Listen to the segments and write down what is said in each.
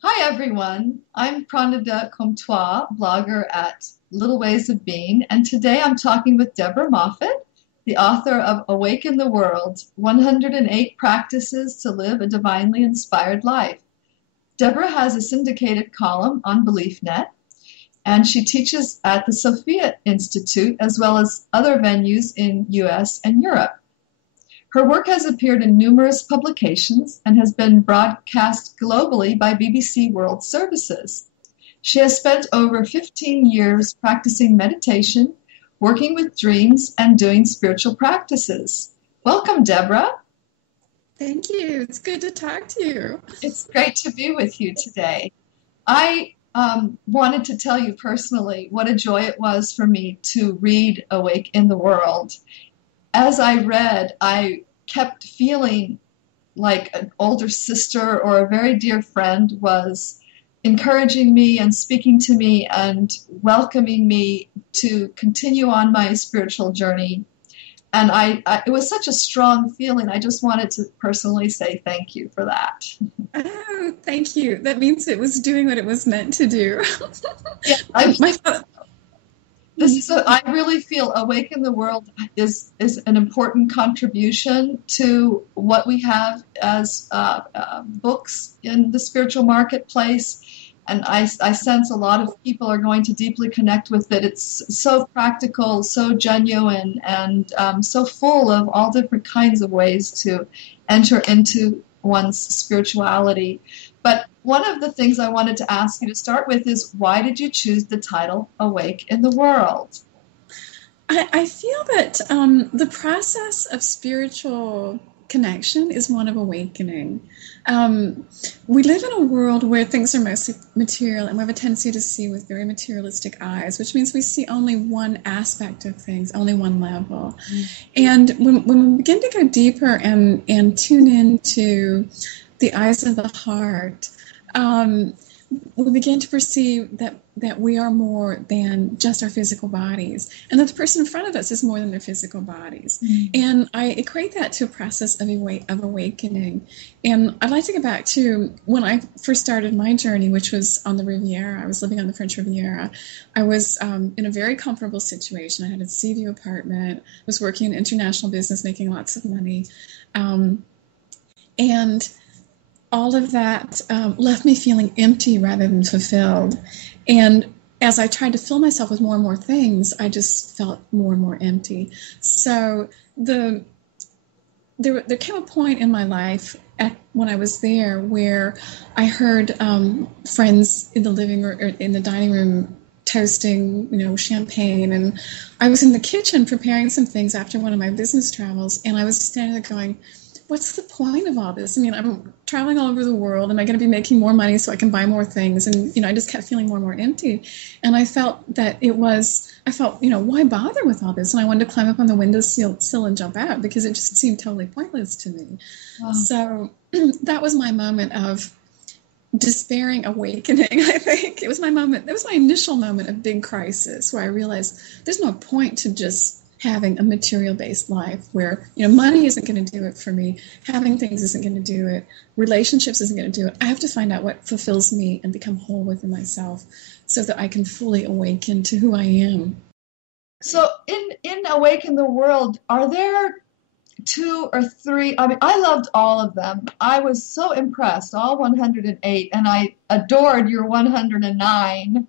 Hi everyone, I'm Pranada Comtois, blogger at Little Ways of Being, and today I'm talking with Deborah Moffat, the author of Awaken the World: 108 Practices to Live a Divinely Inspired Life. Deborah has a syndicated column on BeliefNet, and she teaches at the Sophia Institute as well as other venues in US and Europe. Her work has appeared in numerous publications and has been broadcast globally by BBC World Services. She has spent over 15 years practicing meditation, working with dreams, and doing spiritual practices. Welcome, Deborah. Thank you. It's good to talk to you. It's great to be with you today. I wanted to tell you personally what a joy it was for me to read Awake in the World. As I read, I kept feeling like an older sister or a very dear friend was encouraging me and speaking to me and welcoming me to continue on my spiritual journey. And it was such a strong feeling. I just wanted to personally say thank you for that. Oh, thank you. That means it was doing what it was meant to do. Yeah, My, I really feel Awaken the World is an important contribution to what we have as books in the spiritual marketplace. And I sense a lot of people are going to deeply connect with it. It's so practical, so genuine, and so full of all different kinds of ways to enter into one's spirituality. But one of the things I wanted to ask you to start with is, why did you choose the title Awake in the World? I feel that the process of spiritual connection is one of awakening. We live in a world where things are mostly material, and we have a tendency to see with very materialistic eyes, which means we see only one aspect of things, only one level. And when we begin to go deeper and tune into the eyes of the heart, we begin to perceive that we are more than just our physical bodies, and that the person in front of us is more than their physical bodies. And I equate that to a process of awakening. And I'd like to go back to when I first started my journey, which was on the Riviera. I was living on the French Riviera. I was in a very comfortable situation. I had a sea view apartment, was working in international business, making lots of money. And all of that left me feeling empty rather than fulfilled. And as I tried to fill myself with more and more things, I just felt more and more empty. So there came a point in my life when I was there where I heard friends in the living room, or in the dining room, toasting, champagne. And I was in the kitchen preparing some things after one of my business travels, and I was standing there going, what's the point of all this? I mean, I'm traveling all over the world. Am I going to be making more money so I can buy more things? And, I just kept feeling more and more empty. And I felt why bother with all this? And I wanted to climb up on the windowsill and jump out, because it just seemed totally pointless to me. Wow. So that was my moment of despairing awakening, I think. It was my moment. That was my initial moment of big crisis, where I realized there's no point to just having a material-based life where, money isn't going to do it for me. Having things isn't going to do it. Relationships isn't going to do it. I have to find out what fulfills me and become whole within myself so that I can fully awaken to who I am. So in Awaken the World, are there two or three? I mean, I loved all of them. I was so impressed, all 108, and I adored your 109.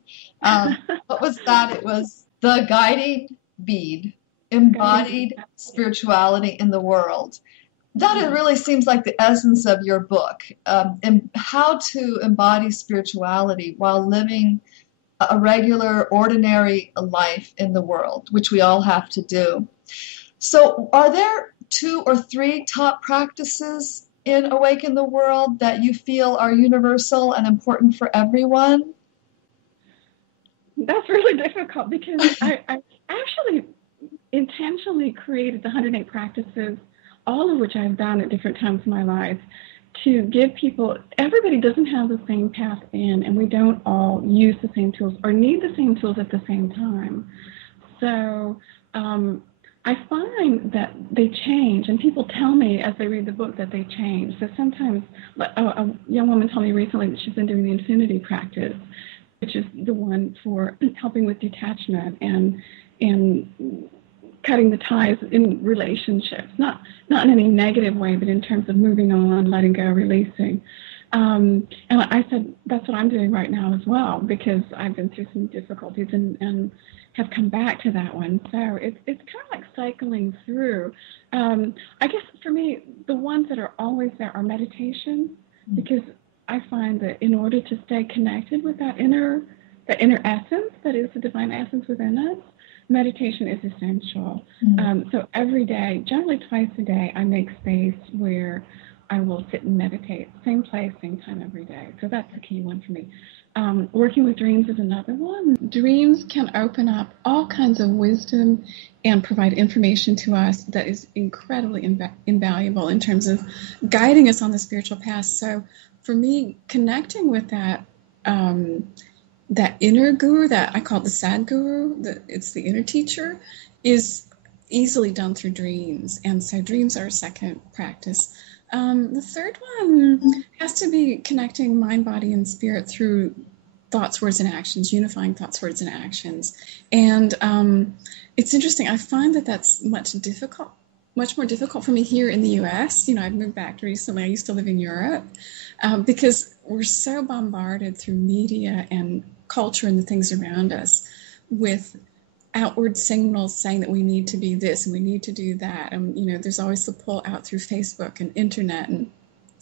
What was that? It was the guiding bead. Embodied spirituality in the world. That really seems like the essence of your book, and how to embody spirituality while living a regular, ordinary life in the world, which we all have to do. So are there two or three top practices in Awaken the World that you feel are universal and important for everyone? That's really difficult, because I actually intentionally created the 108 practices, all of which I've done at different times in my life, to give people, everybody doesn't have the same path in, and we don't all use the same tools or need the same tools at the same time. So I find that they change, and people tell me as they read the book that they change. So sometimes, a young woman told me recently that she's been doing the Infinity practice, which is the one for helping with detachment and cutting the ties in relationships, not in any negative way, but in terms of moving on, letting go, releasing. And I said, that's what I'm doing right now as well, because I've been through some difficulties and have come back to that one. So it's kind of like cycling through. I guess for me, the ones that are always there are meditation, because I find that in order to stay connected with that inner essence that is the divine essence within us, meditation is essential. So every day, generally twice a day, I make space where I will sit and meditate. Same place, same time every day. So that's the key one for me. Working with dreams is another one. Dreams can open up all kinds of wisdom and provide information to us that is incredibly invaluable in terms of guiding us on the spiritual path. So for me, connecting with that inner guru, that I call the Sadguru, it's the inner teacher, is easily done through dreams. And so dreams are a second practice. The third one has to be connecting mind, body, and spirit through thoughts, words, and actions, unifying thoughts, words, and actions. And it's interesting. I find that that's much more difficult for me here in the U.S. I've moved back recently. I used to live in Europe because we're so bombarded through media and culture and the things around us with outward signals saying that we need to be this and we need to do that. And, there's always the pull out through Facebook and internet, and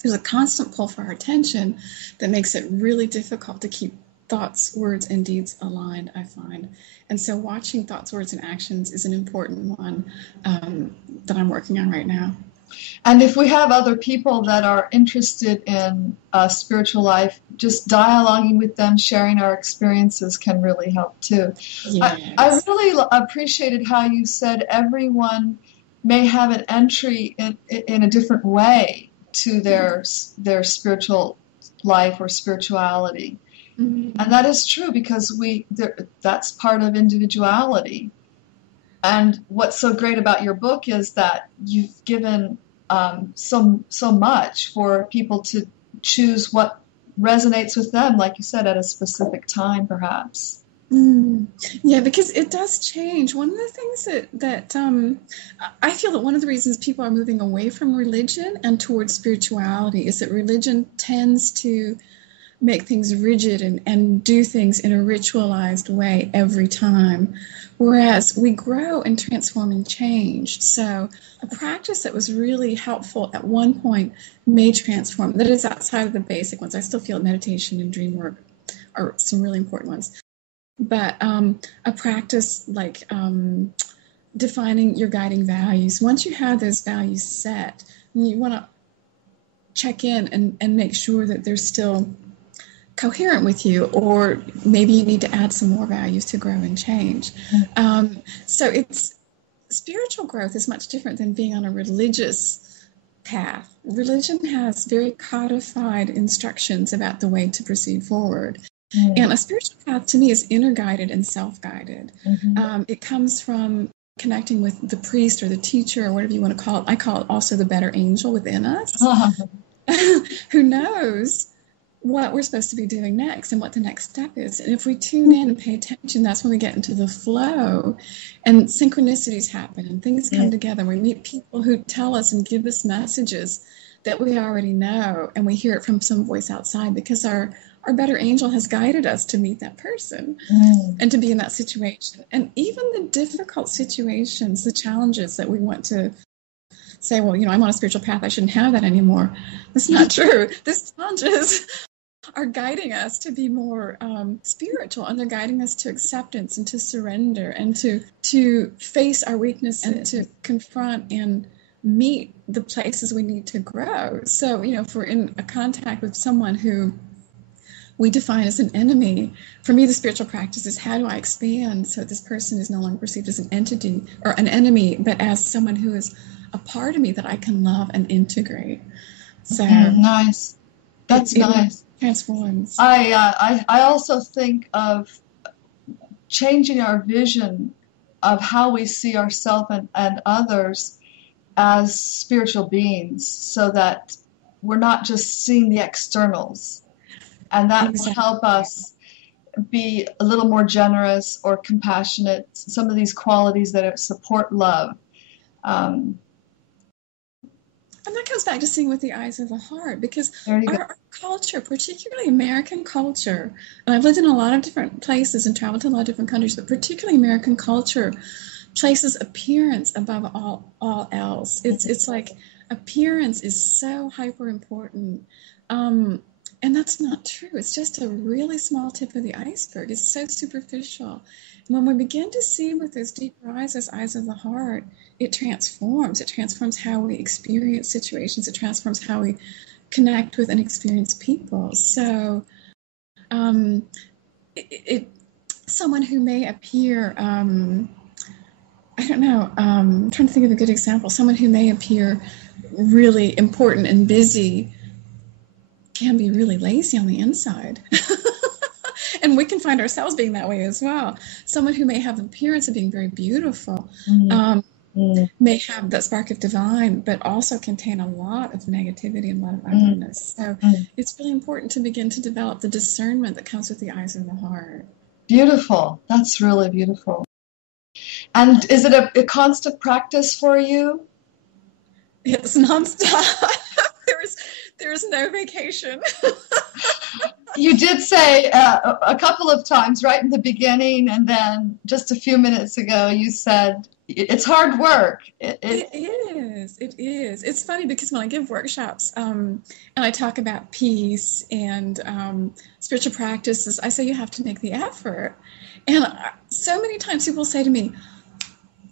there's a constant pull for our attention that makes it really difficult to keep thoughts, words, and deeds aligned, I find. And so watching thoughts, words, and actions is an important one that I'm working on right now. And if we have other people that are interested in spiritual life, just dialoguing with them, sharing our experiences can really help too. Yes. I really appreciated how you said everyone may have an entry in a different way to their spiritual life or spirituality. Mm-hmm. And that is true because that's part of individuality. And what's so great about your book is that you've given so much for people to choose what resonates with them, like you said, at a specific time, perhaps. Yeah, because it does change. One of the things that I feel that one of the reasons people are moving away from religion and towards spirituality is that religion tends to make things rigid and do things in a ritualized way every time, whereas we grow and transform and change. So a practice that was really helpful at one point may transform. That is outside of the basic ones. I still feel meditation and dream work are some really important ones. But a practice like defining your guiding values, once you have those values set, you want to check in and make sure that they're still coherent with you, or maybe you need to add some more values to grow and change. So spiritual growth is much different than being on a religious path. Religion has very codified instructions about the way to proceed forward. And a spiritual path to me is inner guided and self-guided. It comes from connecting with the priest or the teacher or whatever you want to call it. I call it also the better angel within us, who knows what we're supposed to be doing next and what the next step is. And if we tune in and pay attention, that's when we get into the flow and synchronicities happen and things come together. We meet people who tell us and give us messages that we already know, and we hear it from some voice outside because our better angel has guided us to meet that person and to be in that situation. And even the difficult situations, the challenges that we want to say, well, I'm on a spiritual path, I shouldn't have that anymore. That's not true. These challenges are guiding us to be more spiritual, and they're guiding us to acceptance and to surrender and to face our weakness and to confront and meet the places we need to grow. So, if we're in a contact with someone who we define as an enemy, for me, the spiritual practice is how do I expand so this person is no longer perceived as an entity or an enemy, but as someone who is a part of me that I can love and integrate. So nice. That's nice. Transforms. I also think of changing our vision of how we see ourselves and others as spiritual beings, so that we're not just seeing the externals. And that will help us be a little more generous or compassionate, some of these qualities that support love. And that comes back to seeing with the eyes of the heart, because our culture, particularly American culture, and I've lived in a lot of different places and traveled to a lot of different countries, but particularly American culture places appearance above all else. It's like appearance is so hyper important. And that's not true. It's just a really small tip of the iceberg. It's so superficial. And when we begin to see with those deeper eyes, those eyes of the heart, it transforms. It transforms how we experience situations. It transforms how we connect with and experience people. So someone who may appear, I don't know, I'm trying to think of a good example. Someone who may appear really important and busy can be really lazy on the inside. And we can find ourselves being that way as well. Someone who may have the appearance of being very beautiful may have that spark of divine, but also contain a lot of negativity and a lot of ugliness. So it's really important to begin to develop the discernment that comes with the eyes of the heart. Beautiful. That's really beautiful. And is it a constant practice for you? It's nonstop. There's no vacation. You did say a couple of times right in the beginning, and then just a few minutes ago you said it's hard work. It is. It's funny because when I give workshops and I talk about peace and spiritual practices, I say you have to make the effort. And so many times people say to me,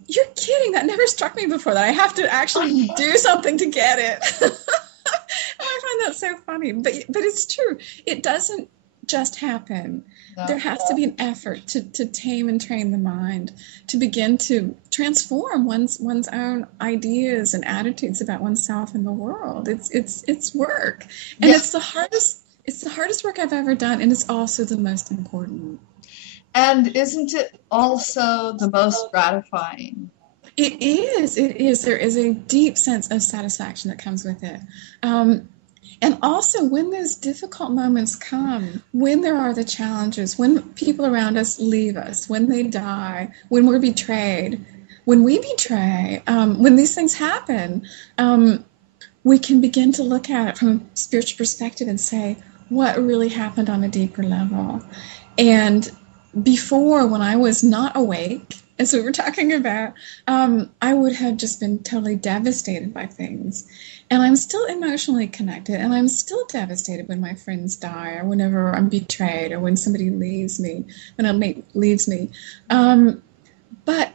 "You're kidding, that never struck me before, that I have to actually do something to get it." I find that so funny, but it's true. It doesn't just happen. No. There has to be an effort to tame and train the mind, to begin to transform one's own ideas and attitudes about oneself and the world. It's work, and it's the hardest work I've ever done, and it's also the most important. And isn't it also the most gratifying? It is. There is a deep sense of satisfaction that comes with it. And also when those difficult moments come, when there are the challenges, when people around us leave us, when they die, when we're betrayed, when we betray, when these things happen, we can begin to look at it from a spiritual perspective and say, what really happened on a deeper level? And before, when I was not awake, as we were talking about, I would have just been totally devastated by things. And I'm still emotionally connected, and I'm still devastated when my friends die, or whenever I'm betrayed, or when somebody leaves me, when a mate leaves me. But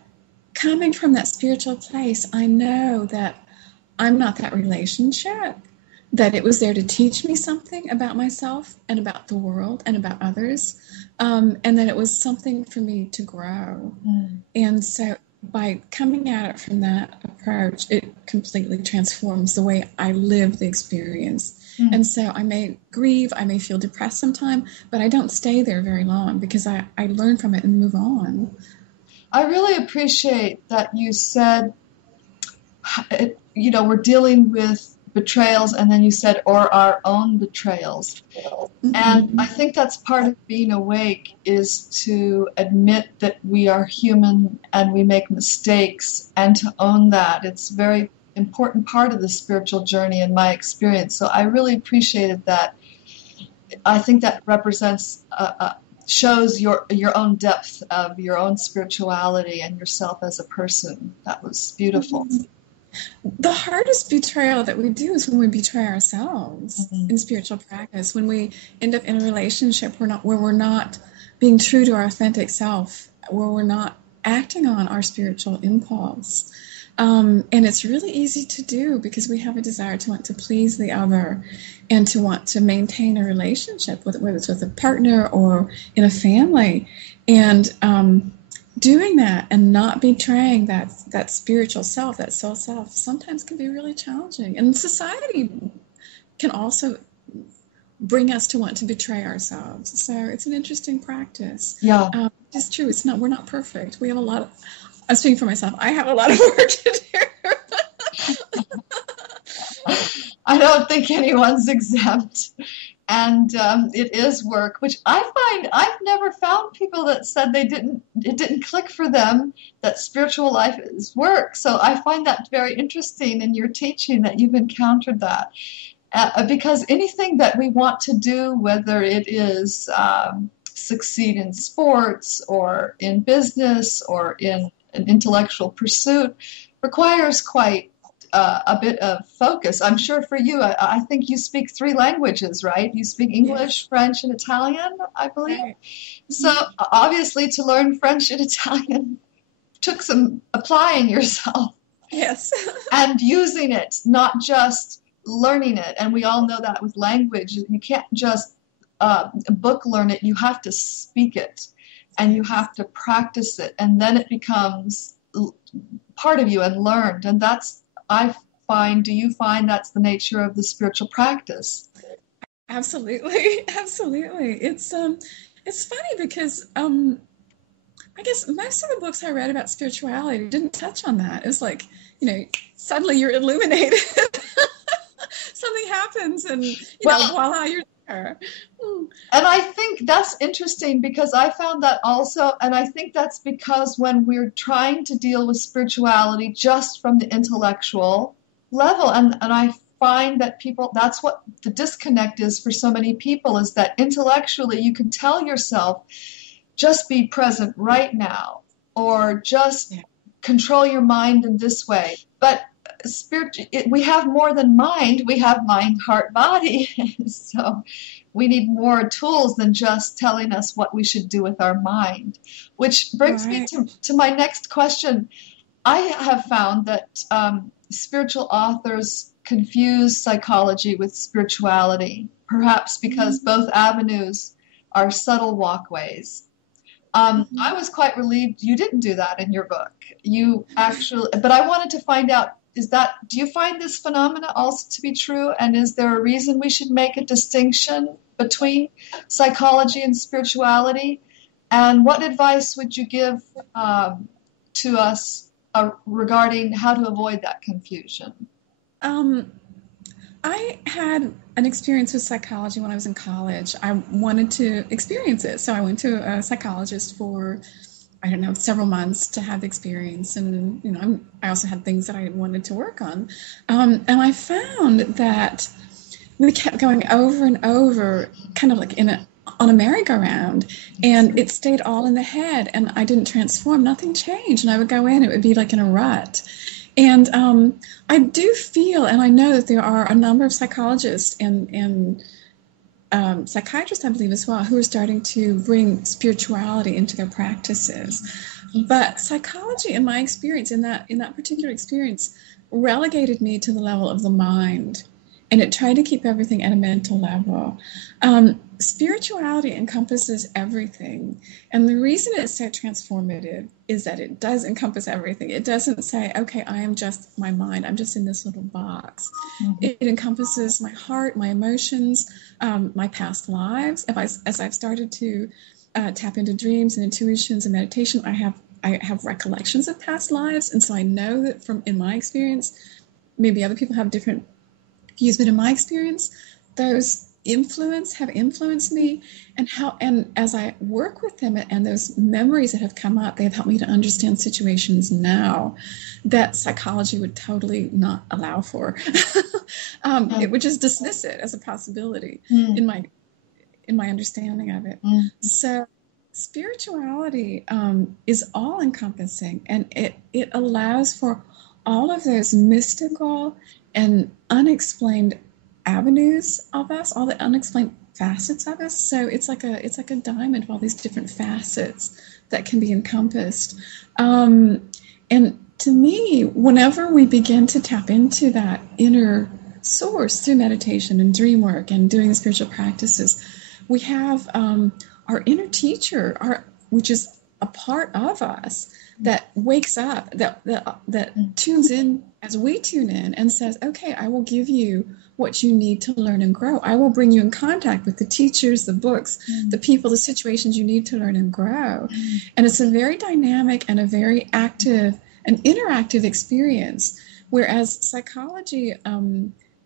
coming from that spiritual place, I know that I'm not that relationship, that it was there to teach me something about myself and about the world and about others, and that it was something for me to grow. And so by coming at it from that approach, it completely transforms the way I live the experience. And so I may grieve, I may feel depressed sometime, but I don't stay there very long because I learn from it and move on. I really appreciate that you said, we're dealing with betrayals, and then you said, or our own betrayals. And I think that's part of being awake, is to admit that we are human and we make mistakes, and to own that. It's a very important part of the spiritual journey in my experience. So I really appreciated that. I think that represents, shows your own depth of your own spirituality and yourself as a person. That was beautiful. The hardest betrayal that we do is when we betray ourselves in spiritual practice, when we end up in a relationship where we're not being true to our authentic self, where we're not acting on our spiritual impulse. And it's really easy to do because we have a desire to want to please the other and to want to maintain a relationship, whether it's with a partner or in a family. And doing that and not betraying that spiritual self, that soul self, sometimes can be really challenging. And society can also bring us to want to betray ourselves. So it's an interesting practice. Yeah. It's true. We're not perfect. We have a lot I'm speaking for myself. I have a lot of work to do. I don't think anyone's exempt. And it is work, which I find I've never found people that said it didn't click for them, that spiritual life is work. So I find that very interesting in your teaching that you've encountered that. Because anything that we want to do, whether it is succeed in sports or in business or in an intellectual pursuit, requires quite a bit of focus. I'm sure for you, I think you speak 3 languages, right? You speak English, French, and Italian, I believe. Right. So obviously to learn French and Italian took some applying yourself. Yes. And using it, not just learning it. And we all know that with language, you can't just book learn it, you have to speak it and you have to practice it. And then it becomes part of you and learned. And do you find that's the nature of the spiritual practice? Absolutely. Absolutely. It's funny because I guess most of the books I read about spirituality didn't touch on that. It's like, suddenly you're illuminated. Something happens and, voila, you're there. And I think that's interesting because I found that also, and I think that's because when we're trying to deal with spirituality just from the intellectual level, and I find that that's what the disconnect is for so many people, is that intellectually you can tell yourself, just be present right now, or just control your mind in this way. But we have more than mind. We have mind, heart, body. So we need more tools than just telling us what we should do with our mind. Which brings me to my next question. I have found that spiritual authors confuse psychology with spirituality, perhaps because both avenues are subtle walkways. I was quite relieved you didn't do that in your book. But I wanted to find out, do you find this phenomena also to be true? And is there a reason we should make a distinction between psychology and spirituality? And what advice would you give to us regarding how to avoid that confusion? I had an experience with psychology when I was in college. I wanted to experience it. So I went to a psychologist for, several months to have the experience. And, I also had things that I wanted to work on. And I found that we kept going over and over, kind of like on a merry-go-round, and it stayed all in the head, and I didn't transform. Nothing changed. And I would go in, it would be like in a rut. And I do feel, and I know that there are a number of psychologists and psychiatrists, I believe, as well, who are starting to bring spirituality into their practices. But psychology, in my experience, in that particular experience, relegated me to the level of the mind, and it tried to keep everything at a mental level. Spirituality encompasses everything, and the reason it's so transformative is that it does encompass everything. It doesn't say, okay, I am just my mind, I'm just in this little box. Mm-hmm. It encompasses my heart, my emotions, my past lives. As I've started to tap into dreams and intuitions and meditation, I have recollections of past lives, and so I know that in my experience, maybe other people have different views, but in my experience, those have influenced me, and as I work with them and those memories that have come up, they have helped me to understand situations now that psychology would totally not allow for. It would just dismiss it as a possibility in my understanding of it. So spirituality is all encompassing, and it allows for all of those mystical and unexplained avenues of us, all the unexplained facets of us. So it's like a diamond of all these different facets that can be encompassed. And to me, whenever we begin to tap into that inner source through meditation and dream work and doing the spiritual practices, we have our inner teacher, which is a part of us that wakes up, that tunes in as we tune in and says, okay, I will give you what you need to learn and grow. I will bring you in contact with the teachers, the books, the people, the situations you need to learn and grow. And it's a very dynamic and a very active and interactive experience, whereas psychology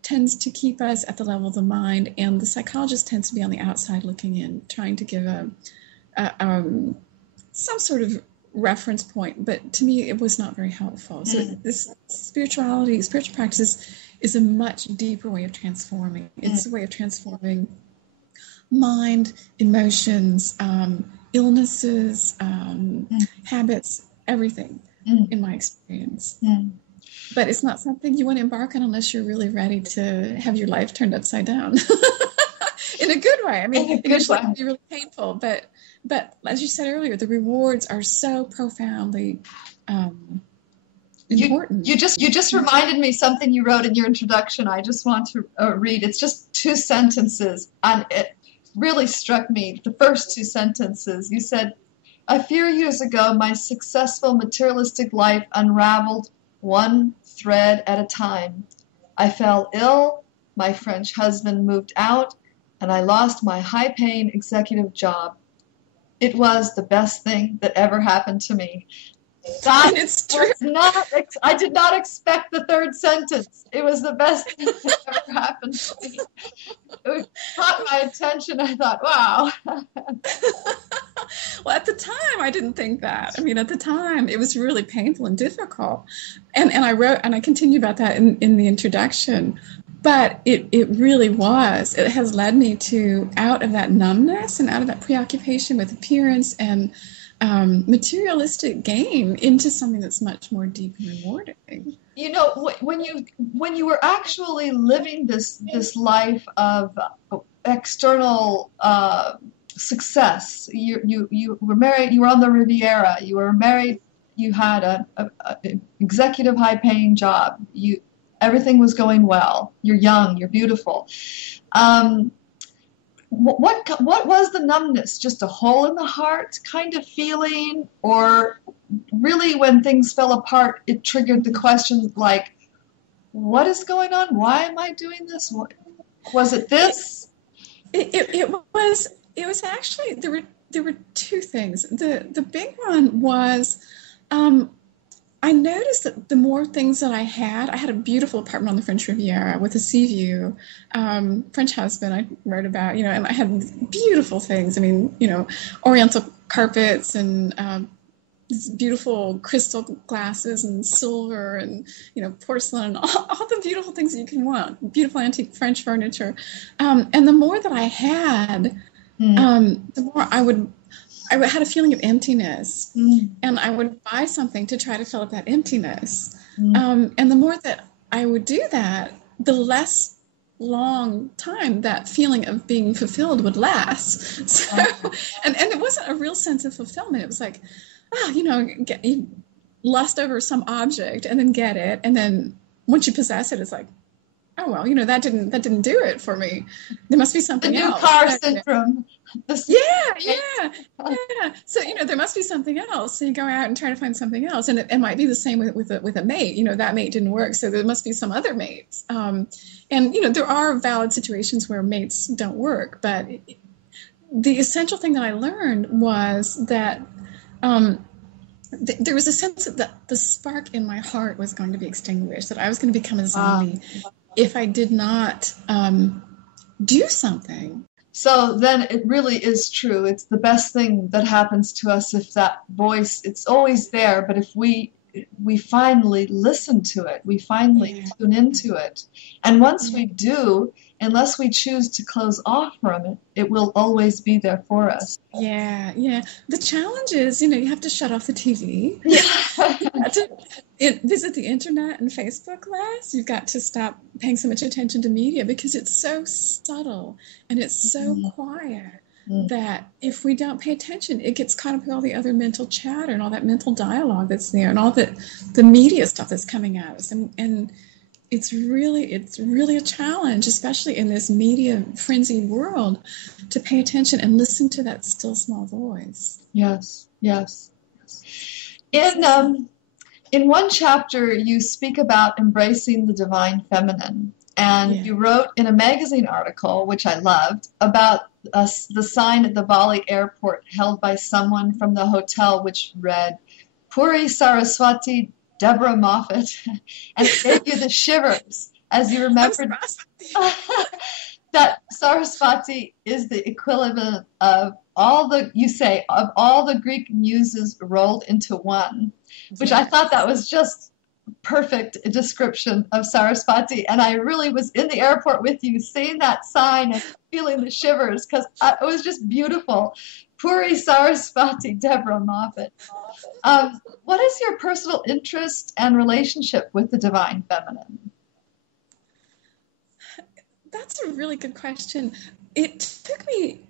tends to keep us at the level of the mind, and the psychologist tends to be on the outside looking in, trying to give some sort of reference point. But to me, it was not very helpful. So this spiritual practice is a much deeper way of transforming. It's a way of transforming mind, emotions, illnesses, habits, everything, in my experience. But it's not something you want to embark on unless you're really ready to have your life turned upside down. In a good way. I mean, initially it can be really painful, but as you said earlier, the rewards are so profoundly important. You just reminded me something you wrote in your introduction. I just want to read. It's just 2 sentences, and it really struck me. The first 2 sentences. You said, "A few years ago, my successful materialistic life unraveled one thread at a time. I fell ill, my French husband moved out, and I lost my high-paying executive job. It was the best thing that ever happened to me." That it's true. I did not expect the 3rd sentence. It was the best thing that ever happened to me. It caught my attention. I thought, wow. Well, at the time, I didn't think that. I mean, at the time, it was really painful and difficult. And I wrote, and I continue about that in the introduction. But it really was. It has led me to out of that numbness and out of that preoccupation with appearance and materialistic gain into something that's much more deep and rewarding. You know, when you were actually living this life of external success, you were married, you were on the Riviera, you were married, you had an executive high-paying job, everything was going well, you're young, you're beautiful. What was the numbness? Just a hole in the heart kind of feeling? Or really when things fell apart, it triggered the question like, what is going on? Why am I doing this? Was it this? It was actually, there were 2 things. The big one was, I noticed that the more things that I had a beautiful apartment on the French Riviera with a sea view, French husband I wrote about, and I had beautiful things. I mean, oriental carpets and these beautiful crystal glasses and silver and, porcelain, all the beautiful things that you can want, beautiful antique French furniture. And the more that I had, the more I had a feeling of emptiness, and I would buy something to try to fill up that emptiness. And the more that I would do that, the less long time that feeling of being fulfilled would last. So, and it wasn't a real sense of fulfillment. It was like, you lust over some object and then get it, and then once you possess it, it's like, oh well, that didn't do it for me. There must be something else. The new car syndrome. Yeah. So there must be something else. So you go out and try to find something else, and it might be the same with a mate. That mate didn't work, so there must be some other mates. And there are valid situations where mates don't work, but the essential thing that I learned was that there was a sense that the spark in my heart was going to be extinguished, that I was going to become a zombie if I did not do something. So then it really is true. It's the best thing that happens to us if that voice, it's always there, but if we finally listen to it, we finally tune into it. And once we do, unless we choose to close off from it, it will always be there for us. Yeah. The challenge is, you have to shut off the TV. Yeah. You have to visit the internet and Facebook less. You've got to stop paying so much attention to media because it's so subtle and it's so quiet that if we don't pay attention, it gets caught up with all the other mental chatter and all that mental dialogue that's there and all the media stuff that's coming at us. And it's really a challenge, especially in this media frenzied world, to pay attention and listen to that still small voice. Yes, yes. In one chapter, you speak about embracing the divine feminine, and you wrote in a magazine article, which I loved, about the sign at the Bali airport held by someone from the hotel, which read, Puri Saraswati Deborah Moffat, and it gave you the shivers as you remembered that Saraswati is the equivalent of all the Greek muses rolled into one, which I thought that was just perfect description of Saraswati. And I really was in the airport with you, seeing that sign and feeling the shivers, because it was just beautiful. Puri Saraswati Deborah Moffat. What is your personal interest and relationship with the divine feminine? That's a really good question. It took me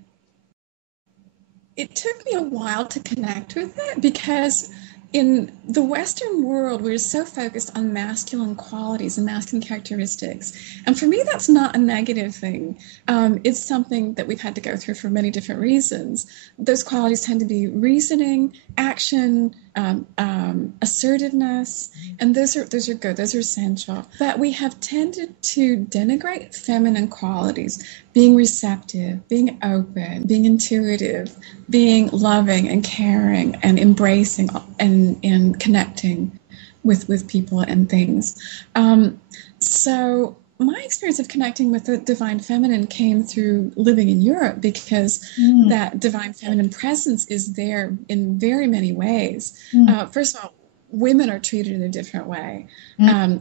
a while to connect with it, because in the Western world, we're so focused on masculine qualities and masculine characteristics. And for me, that's not a negative thing. It's something that we've had to go through for many different reasons. Those qualities tend to be reasoning, action, assertiveness, and those are good. Those are essential. But we have tended to denigrate feminine qualities, being receptive, being open, being intuitive, being loving and caring and embracing and connecting with people and things. So my experience of connecting with the divine feminine came through living in Europe, because that divine feminine presence is there in very many ways. First of all, women are treated in a different way.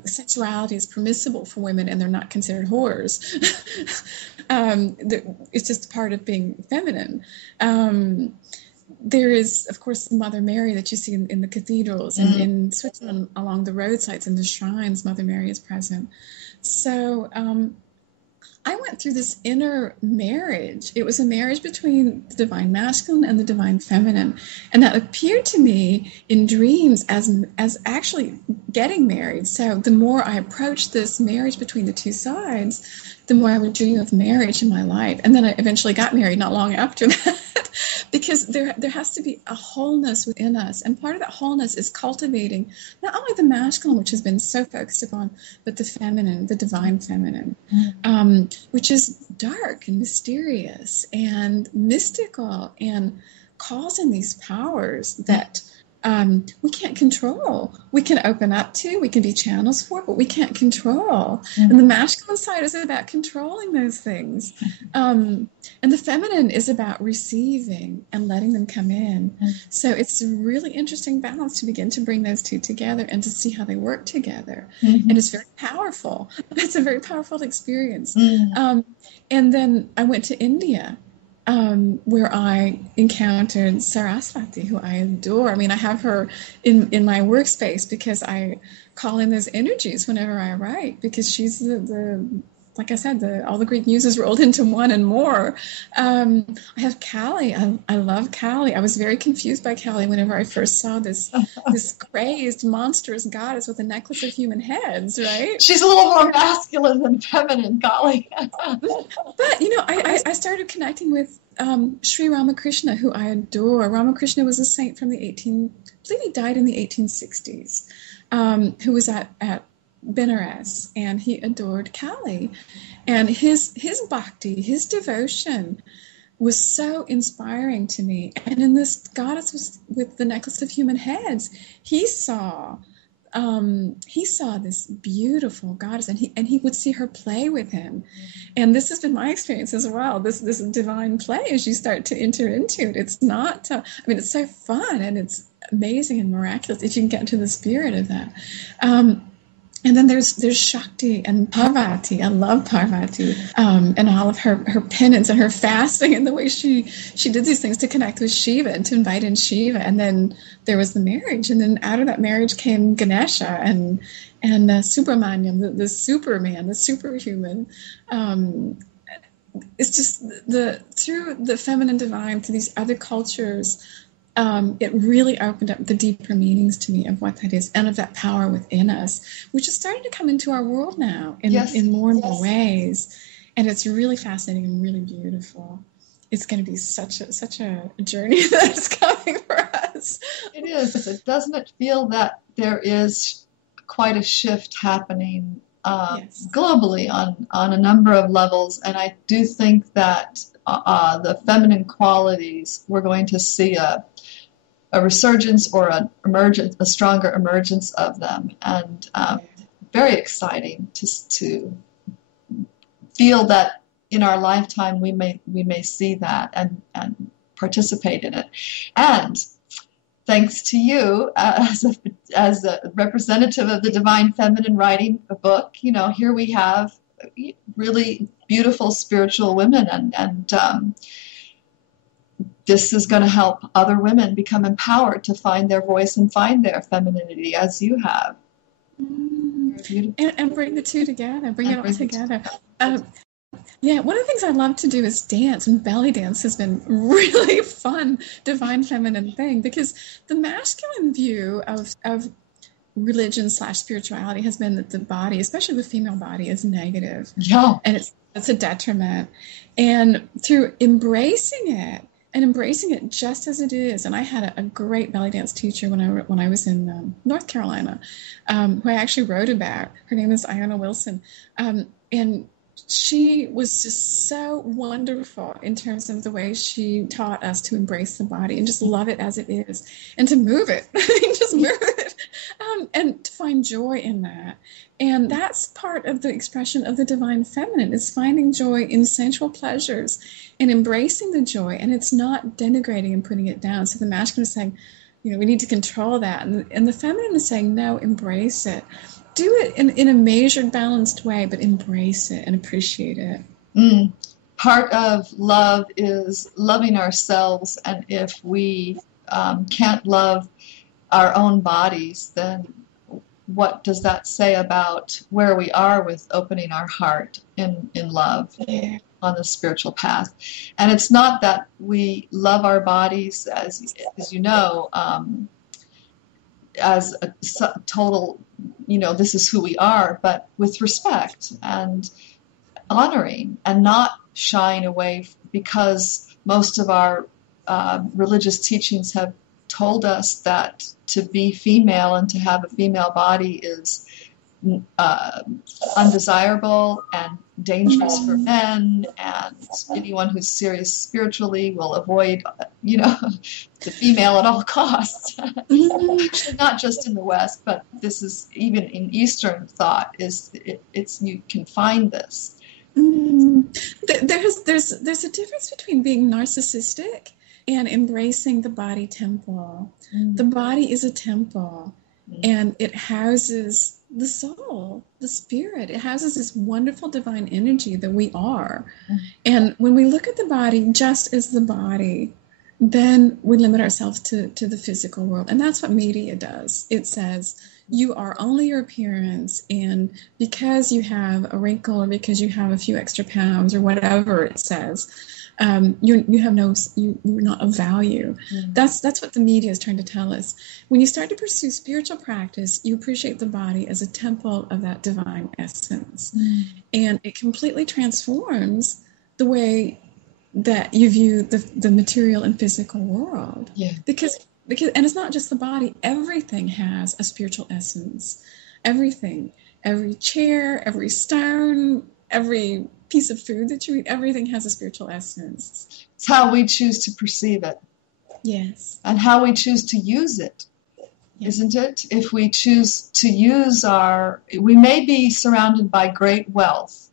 Sexuality is permissible for women, and they're not considered whores. It's just part of being feminine. There is, of course, Mother Mary that you see in the cathedrals, and in Switzerland along the roadsides and the shrines, Mother Mary is present. So I went through this inner marriage. It was a marriage between the divine masculine and the divine feminine. And that appeared to me in dreams as actually getting married. So the more I approached this marriage between the two sides, the more I would dream of marriage in my life. And then I eventually got married not long after that, because there has to be a wholeness within us. And part of that wholeness is cultivating not only the masculine, which has been so focused upon, but the feminine, the divine feminine, which is dark and mysterious and mystical and calls in these powers that we can't control. We can open up to, we can be channels for, but we can't control. And the masculine side is about controlling those things. And the feminine is about receiving and letting them come in. So it's a really interesting balance to begin to bring those two together and to see how they work together. And it's very powerful. It's a very powerful experience. And then I went to India, where I encountered Saraswati, who I adore. I mean, I have her in my workspace because I call in those energies whenever I write, because she's the like I said, all the Greek muses rolled into one and more. I have Kali. I love Kali. I was very confused by Kali whenever I first saw this crazed, monstrous goddess with a necklace of human heads, right? She's a little more masculine than feminine, Kali. But, I started connecting with Sri Ramakrishna, who I adore. Ramakrishna was a saint from I believe he died in the 1860s, who was at Benares, and he adored Kali, and his bhakti, his devotion was so inspiring to me. And in this goddess with the necklace of human heads, he saw this beautiful goddess, and he would see her play with him. And this has been my experience as well. This divine play, as you start to enter into it, it's not. It's so fun, and it's amazing and miraculous if you can get into the spirit of that. And then there's Shakti and Parvati. I love Parvati, and all of her penance and her fasting and the way she did these things to connect with Shiva and to invite in Shiva. And then there was the marriage, and then out of that marriage came Ganesha and Subramaniam, the Superman, the superhuman. It's just through the feminine divine, through these other cultures, it really opened up the deeper meanings to me of what that is and of that power within us, which is starting to come into our world now in more and more ways. And it's really fascinating and really beautiful. It's going to be such a journey that's coming for us. It is. Doesn't it feel that there is quite a shift happening globally on a number of levels? And I do think that the feminine qualities, we're going to see a resurgence or a stronger emergence of them, and very exciting to feel that in our lifetime we may see that and participate in it. And thanks to you as a representative of the Divine Feminine writing a book, here we have really beautiful spiritual women, and this is going to help other women become empowered to find their voice and find their femininity as you have. And bring the two together, bring it all together. One of the things I love to do is dance, and belly dance has been really fun, divine feminine thing, because the masculine view of religion / spirituality has been that the body, especially the female body, is negative. Yeah. And it's a detriment. And through embracing it just as it is. And I had a great belly dance teacher when I was in North Carolina, who I actually wrote about. Her name is Iona Wilson. And she was just so wonderful in terms of the way she taught us to embrace the body and just love it as it is and to move it, just move it, and to find joy in that. And that's part of the expression of the divine feminine, is finding joy in sensual pleasures and embracing the joy. And it's not denigrating and putting it down. So the masculine is saying, we need to control that. And the feminine is saying, no, embrace it. Do it in a measured, balanced way, but embrace it and appreciate it. Part of love is loving ourselves, and if we can't love our own bodies, then what does that say about where we are with opening our heart in love on the spiritual path? And it's not that we love our bodies, as you know, as a total, this is who we are, but with respect and honoring and not shying away, because most of our religious teachings have told us that to be female and to have a female body is undesirable and dangerous for men, and anyone who's serious spiritually will avoid, the female at all costs. Actually, not just in the West, but this is even in Eastern thought. It's you can find this. There's a difference between being narcissistic and embracing the body temple. The body is a temple, and it houses the soul, the spirit. It houses this wonderful divine energy that we are. And when we look at the body just as the body, then we limit ourselves to the physical world. And that's what media does. It says, you are only your appearance, and because you have a wrinkle or because you have a few extra pounds or whatever it says, you're not of value. That's what the media is trying to tell us. When you start to pursue spiritual practice, you appreciate the body as a temple of that divine essence, and it completely transforms the way that you view the material and physical world. Because and it's not just the body. Everything has a spiritual essence. Everything, every chair, every stone, every piece of food that you eat, everything has a spiritual essence. It's how we choose to perceive it. Yes. And how we choose to use it, isn't it? If we choose to use we may be surrounded by great wealth,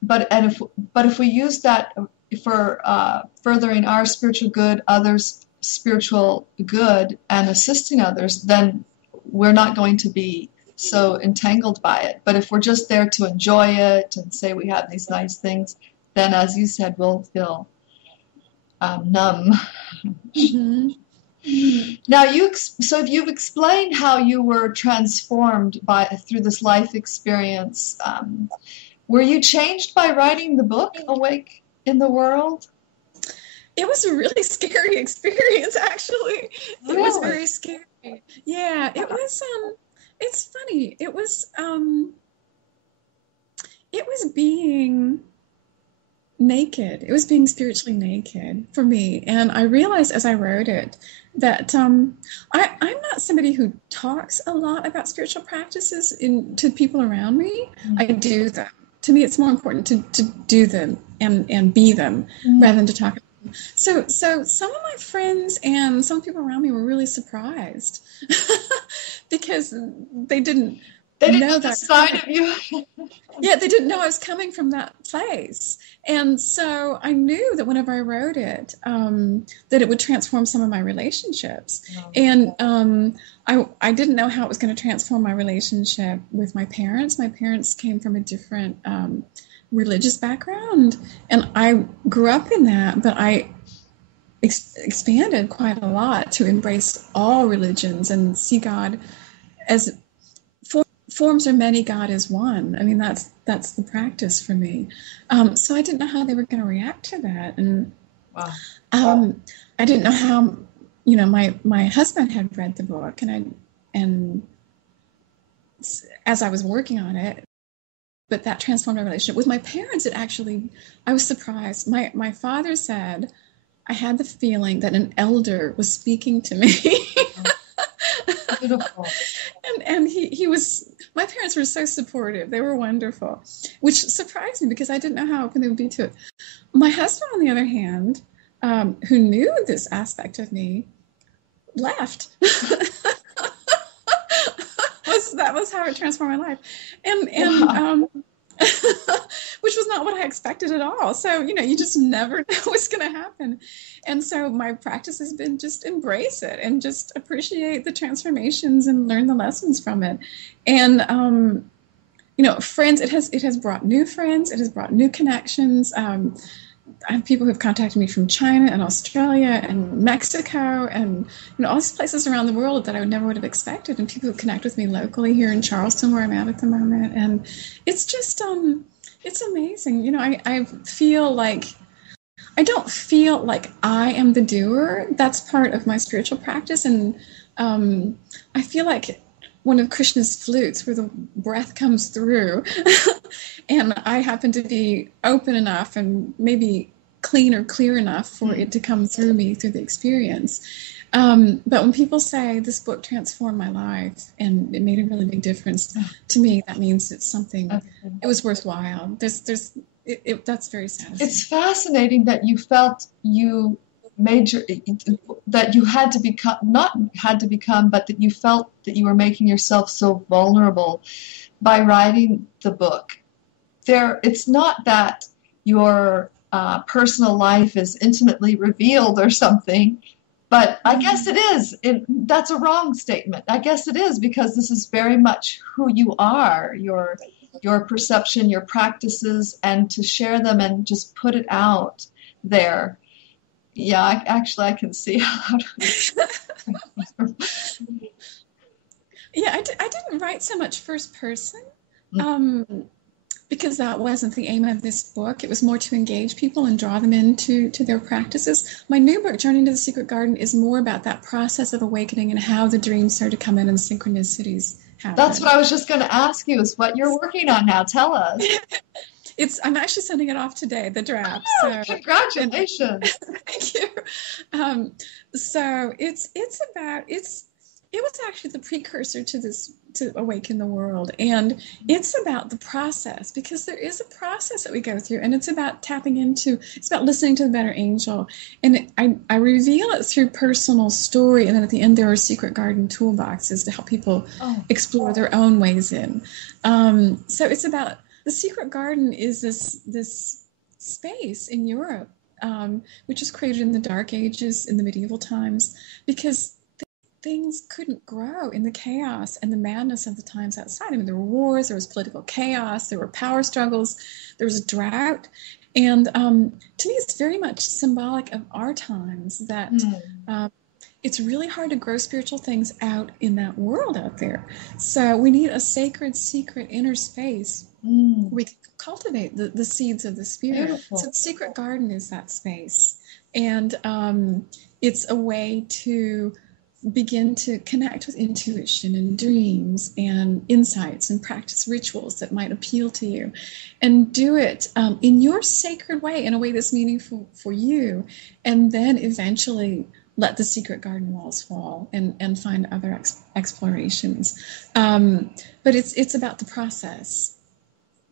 but if we use that for furthering our spiritual good, others' spiritual good, and assisting others, then we're not going to be so entangled by it. But if we're just there to enjoy it and say we have these nice things, then, as you said, we'll feel numb. Now, you've explained how you were transformed through this life experience. Were you changed by writing the book, Awake in the World? It was a really scary experience, actually. It was Really? very scary. Yeah, it was it's funny. It was being naked. It was being spiritually naked for me. And I realized as I wrote it that I'm not somebody who talks a lot about spiritual practices to people around me. I do them. To me, it's more important to do them and be them rather than to talk about them. So some of my friends and some people around me were really surprised because they didn't know the that side of you. yeah, they didn't know I was coming from that place. And so I knew that whenever I wrote it, that it would transform some of my relationships. And I didn't know how it was going to transform my relationship with my parents. My parents came from a different religious background, and I grew up in that, but I expanded quite a lot to embrace all religions and see God as forms are many, God is one. I mean, that's the practice for me. So I didn't know how they were going to react to that, and I didn't know how. My husband had read the book, and as I was working on it, but that transformed my relationship with my parents. I was surprised. My father said, I had the feeling that an elder was speaking to me. Beautiful. And he was, my parents were so supportive. They were wonderful, which surprised me because I didn't know how open they would be to it. My husband, on the other hand, who knew this aspect of me, left. That was how it transformed my life. And which was not what I expected at all. So, you just never know what's going to happen. And so my practice has been just embrace it and just appreciate the transformations and learn the lessons from it. And, friends, it has brought new friends. It has brought new connections. I have people who have contacted me from China and Australia and Mexico and all these places around the world that I never would have expected, and people who connect with me locally here in Charleston where I'm at the moment. And it's just it's amazing. I feel like I don't feel like I am the doer. That's part of my spiritual practice, and I feel like one of Krishna's flutes where the breath comes through and I happen to be open enough and maybe clean or clear enough for it to come through me through the experience. But when people say this book transformed my life and it made a really big difference to me, that means it's something, it was worthwhile. That's very satisfying. It's fascinating that you felt that you had to become, not had to become, but that you felt that you were making yourself so vulnerable by writing the book. It's not that your personal life is intimately revealed or something, but I guess it is. That's a wrong statement. I guess it is, because this is very much who you are, your perception, your practices, and to share them and just put it out there. Yeah, I can see how Yeah, I didn't write so much first person because that wasn't the aim of this book. It was more to engage people and draw them into their practices. My new book, Journey to the Secret Garden, is more about that process of awakening and how the dreams start to come in and synchronicities happen. That's what I was just going to ask you, is what you're working on now. Tell us. I'm actually sending it off today, the draft. Oh, so, congratulations! Thank you. So it was actually the precursor to Awaken the World, and it's about the process, because there is a process that we go through, and it's about it's about listening to the better angel, and I reveal it through personal story, and then at the end there are secret garden toolboxes to help people explore their own ways in. So it's about. The Secret Garden is this space in Europe, which was created in the Dark Ages, in the medieval times, because things couldn't grow in the chaos and the madness of the times outside. I mean, there were wars, there was political chaos, there were power struggles, there was a drought. And to me, it's very much symbolic of our times, that it's really hard to grow spiritual things out in that world out there. So we need a sacred, secret inner space where we can cultivate the seeds of the spirit. Beautiful. So the Secret Garden is that space. And it's a way to begin to connect with intuition and dreams and insights and practice rituals that might appeal to you, and do it in your sacred way, in a way that's meaningful for you, and then eventually let the secret garden walls fall and find other explorations. But it's about the process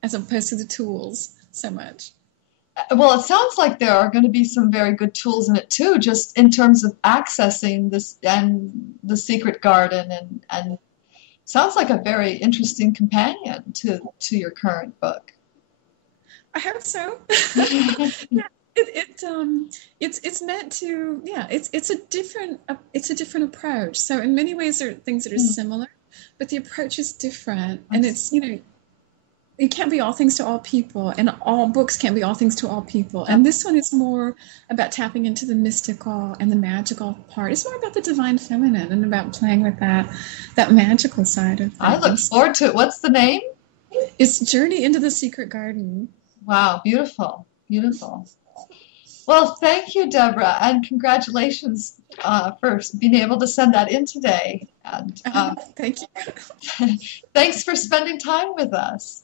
as opposed to the tools so much. Well, it sounds like there are going to be some very good tools in it too, just in terms of accessing this and the secret garden, and sounds like a very interesting companion to your current book. I hope so. Yeah, it's meant to, yeah, it's a different approach. So in many ways there are things that are similar, but the approach is different, and it's, it can't be all things to all people, and all books can't be all things to all people. And this one is more about tapping into the mystical and the magical part. It's more about the divine feminine and about playing with that magical side of things. I look forward to it. What's the name? It's Journey into the Secret Garden. Wow, beautiful, beautiful. Well, thank you, Deborah, and congratulations for being able to send that in today. And thank you. Thanks for spending time with us.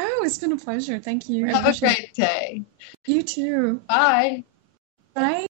Oh, it's been a pleasure. Thank you. Have a great day. You too. Bye. Bye.